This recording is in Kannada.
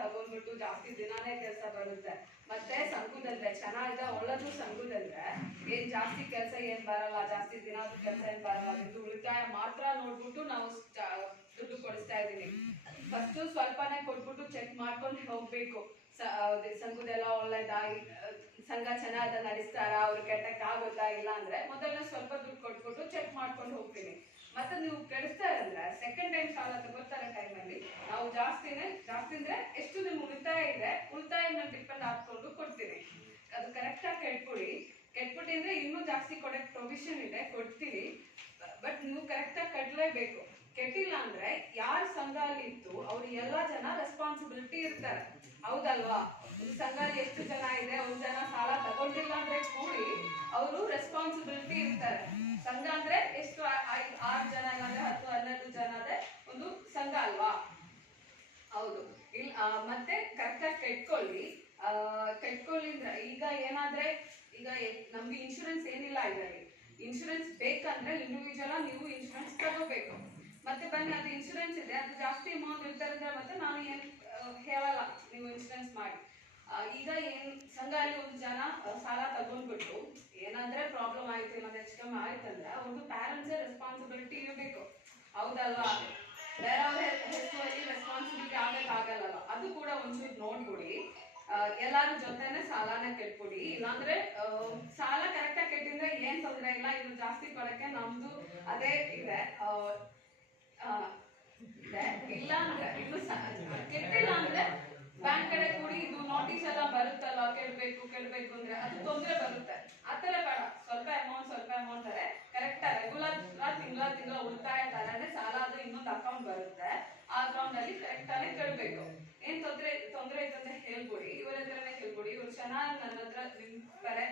ತಗೊಂಡ್ಬಿಟ್ಟು ಜಾಸ್ತಿ ದಿನಾನೇ ಕೆಲಸ ಬರುತ್ತೆ. ಮತ್ತೆ ಸಂಘದಂದ್ರೆ ಚೆನ್ನಾಗಿದೆ ಒಳ್ಳೇದು. ಸಂಘದಂದ್ರೆ ಏನ್ ಜಾಸ್ತಿ ಕೆಲಸ ಏನ್ ಬರಲ್ಲ, ಜಾಸ್ತಿ ದಿನದ ಕೆಲಸ ಏನ್ ಬರಲ್ಲ. ನಿಮ್ದು ಉಳಿತಾಯ ಮಾತ್ರ ನೋಡ್ಬಿಟ್ಟು ನಾವು ದುಡ್ಡು ಕೊಡಿಸ್ತಾ ಇದೀನಿ. ಫಸ್ಟ್ ಸ್ವಲ್ಪನೇ ಕೊಟ್ಬಿಟ್ಟು ಚೆಕ್ ಮಾಡ್ಕೊಂಡು ಹೋಗ್ಬೇಕು. ಸಂಘದೆಲ್ಲ ಒಳ್ಳೇದಾಗಿ ಸಂಘ ಚೆನ್ನಾದ ನಡೆಸ್ತಾರ, ಅವ್ರು ಕೆಟ್ಟಕ್ಕಾಗುತ್ತಾ ಇಲ್ಲ ಅಂದ್ರೆ ಮೊದಲನೇ ಸ್ವಲ್ಪ ದುಡ್ಡು ಕೊಟ್ಬಿಟ್ಟು ಚೆಕ್ ಮಾಡ್ಕೊಂಡು ಹೋಗ್ತೀನಿ. ಮತ್ತೆ ನೀವು ಕೆಡಿಸ್ತಾ ಇರಂದ್ರೆ ಸೆಕೆಂಡ್ ಟೈಮ್ ಸಾಲ ತಗೋತಾರೆ ಟೈಮಲ್ಲಿ ನಾವು ಜಾಸ್ತಿ ಅಂದ್ರೆ ಎಷ್ಟು ನಿಮ್ಗೆ ಉಳಿತಾಯ ಇದೆ ಉಳಿತಾಯ ಮೇಲೆ ಡಿಪೆಂಡ್ ಹಾಕೊಂಡು ಕೊಡ್ತೀನಿ. ಅದು ಕರೆಕ್ಟ್ ಆಗಿ ಕೆಟ್ಬಿಟ್ಟಿದ್ರೆ ಇನ್ನೂ ಜಾಸ್ತಿ ಕೊಡಕ್ ಪ್ರೊವಿಷನ್ ಇದೆ, ಕೊಡ್ತೀವಿ. ಬಟ್ ನೀವು ಕರೆಕ್ಟ್ ಆಗಿ ಕಟ್ಲೇಬೇಕು. ಕೆಟ್ಟಿಲ್ಲ ಅಂದ್ರೆ ಯಾರ ಸಂಘ ಅಲ್ಲಿ ಇತ್ತು ಅವ್ರು ಎಲ್ಲಾ ಜನ ರೆಸ್ಪಾನ್ಸಿಬಿಲಿಟಿ ಇರ್ತಾರೆ, ಹೌದಲ್ವಾ? ಸಂಘ ಎಷ್ಟು ಜನ ಇದೆ, ಅವ್ರ ಜನ ಸಾಲ ತಗೊಂಡಿಲ್ಲ ಅಂದ್ರೆ ಕೂಡಿ ಅವರು ರೆಸ್ಪಾನ್ಸಿಬಿಲಿಟಿ ಇರ್ತಾರೆ. ಸಂಘ ಅಂದ್ರೆ ಎಷ್ಟು 6 ಜನ ಇಲ್ಲಾಂದ್ರೆ 10-12 ಜನ ಅದೇ ಒಂದು ಸಂಘ ಅಲ್ವಾ? ಹೌದು. ಮತ್ತೆ ಕರೆಕ್ಟಾಗಿ ಕೆಟ್ಕೊಳ್ಳಿ ಈಗ ಏನಾದ್ರೆ ಈಗ ನಮ್ಗೆ ಇನ್ಶೂರೆನ್ಸ್ ಏನಿಲ್ಲ ಇದರಲ್ಲಿ. ಇನ್ಶೂರೆನ್ಸ್ ಬೇಕಂದ್ರೆ ಇಂಡಿವಿಜುವಲ್ ನೀವು ಇನ್ಶೂರೆನ್ಸ್ ತಗೋಬೇಕು. ಮತ್ತೆ ಬನ್ನಿ ಅದು ಇನ್ಶೂರೆನ್ಸ್ ಇದೆ, ಅದು ಜಾಸ್ತಿ ಅಮೌಂಟ್ ಇರ್ತಾರೆ ಮತ್ತೆ ನಾನು ಏನ್ ಹೇಳಲ್ಲ ನೀವು ಇನ್ಶೂರೆನ್ಸ್ ಮಾಡಿ. ಈಗ ಏನ್ ಸಂಘ ಅಲ್ಲಿ ಒಂದು ಜನ ಸಾಲ ತಗೊಂಡ್ಬಿಟ್ಟು ಏನಾದ್ರೆ ಪ್ರಾಬ್ಲಮ್ ಆಯ್ತು ಇಲ್ಲ ಹೆಚ್ಚು ಕಮ್ಮಿ ಆಯ್ತಂದ್ರೆ ಅವ್ರದ್ದು ಪ್ಯಾರೆಂಟ್ಸ್ ರೆಸ್ಪಾನ್ಸಿಬಿಲಿಟಿ ಇರಬೇಕು, ಹೌದಲ್ವಾ? ಬೇರೆ ಹೆಸರಲ್ಲಿ ರೆಸ್ಪಾನ್ಸಿಬಿಲಿಟಿ ಆಗಲ್ಲ. ಅದು ಕೂಡ ಒಂಚೂರು ನೋಡ್ಬಿಡಿ. ಎಲ್ಲಾರ ಜೊತೆನೆ ಸಾಲನ ಕೆಟ್ಬಿಡಿ. ಇಲ್ಲಾಂದ್ರೆ ಸಾಲ ಕರೆಕ್ಟ್ ಆಗಿ ಕೆಟ್ಟಿದ್ರೆ ಏನ್ ತೊಂದ್ರೆ ಇಲ್ಲ, ಇದು ಜಾಸ್ತಿ ಕೊಡಕ್ಕೆ ನಮ್ದು ಅದೇ ಇದೆ. ಇಲ್ಲ ಅಂದ್ರೆ ಇದು ಕೆಟ್ಟಿಲ್ಲ ಅಂದ್ರೆ ಬ್ಯಾಂಕ್ ಕಡೆ ಕೂಡಿ ಇದು ನೋಟಿಸ್ ಎಲ್ಲ ಬರುತ್ತಲ್ಲ, ಕೆಡ್ಬೇಕು ಅಂದ್ರೆ ಅದು ತೊಂದ್ರೆ ಬರುತ್ತೆ. ಆತರ ಬೇಡ. ಸ್ವಲ್ಪ ಅಮೌಂಟ್ ತಾರೆ ಕರೆಕ್ಟ್ ರೆಗ್ಯುಲರ್ ತಿಂಗಳ ಉಳಿತಾಯ ತರನೇ ಸಾಲ ಅದು ಇನ್ನೊಂದು ಅಕೌಂಟ್ ಬರುತ್ತೆ. ಆ ಅಕೌಂಟ್ ಅಲ್ಲಿ ಕರೆಕ್ಟ್ ಆಗಿ ಕೆಡ್ಬೇಕು. ಏನ್ ತೊಂದ್ರೆ ಐತಂದ್ರೆ ಹೇಳ್ಕೊಡಿ, ಇವ್ರ ಹತ್ರನೇ ಹೇಳ್ಕೊಡಿ. ಇವ್ರು ಚೆನ್ನಾಗಿ ನನ್ನ ಹತ್ರ ನಿಂತ್ತಾರೆ,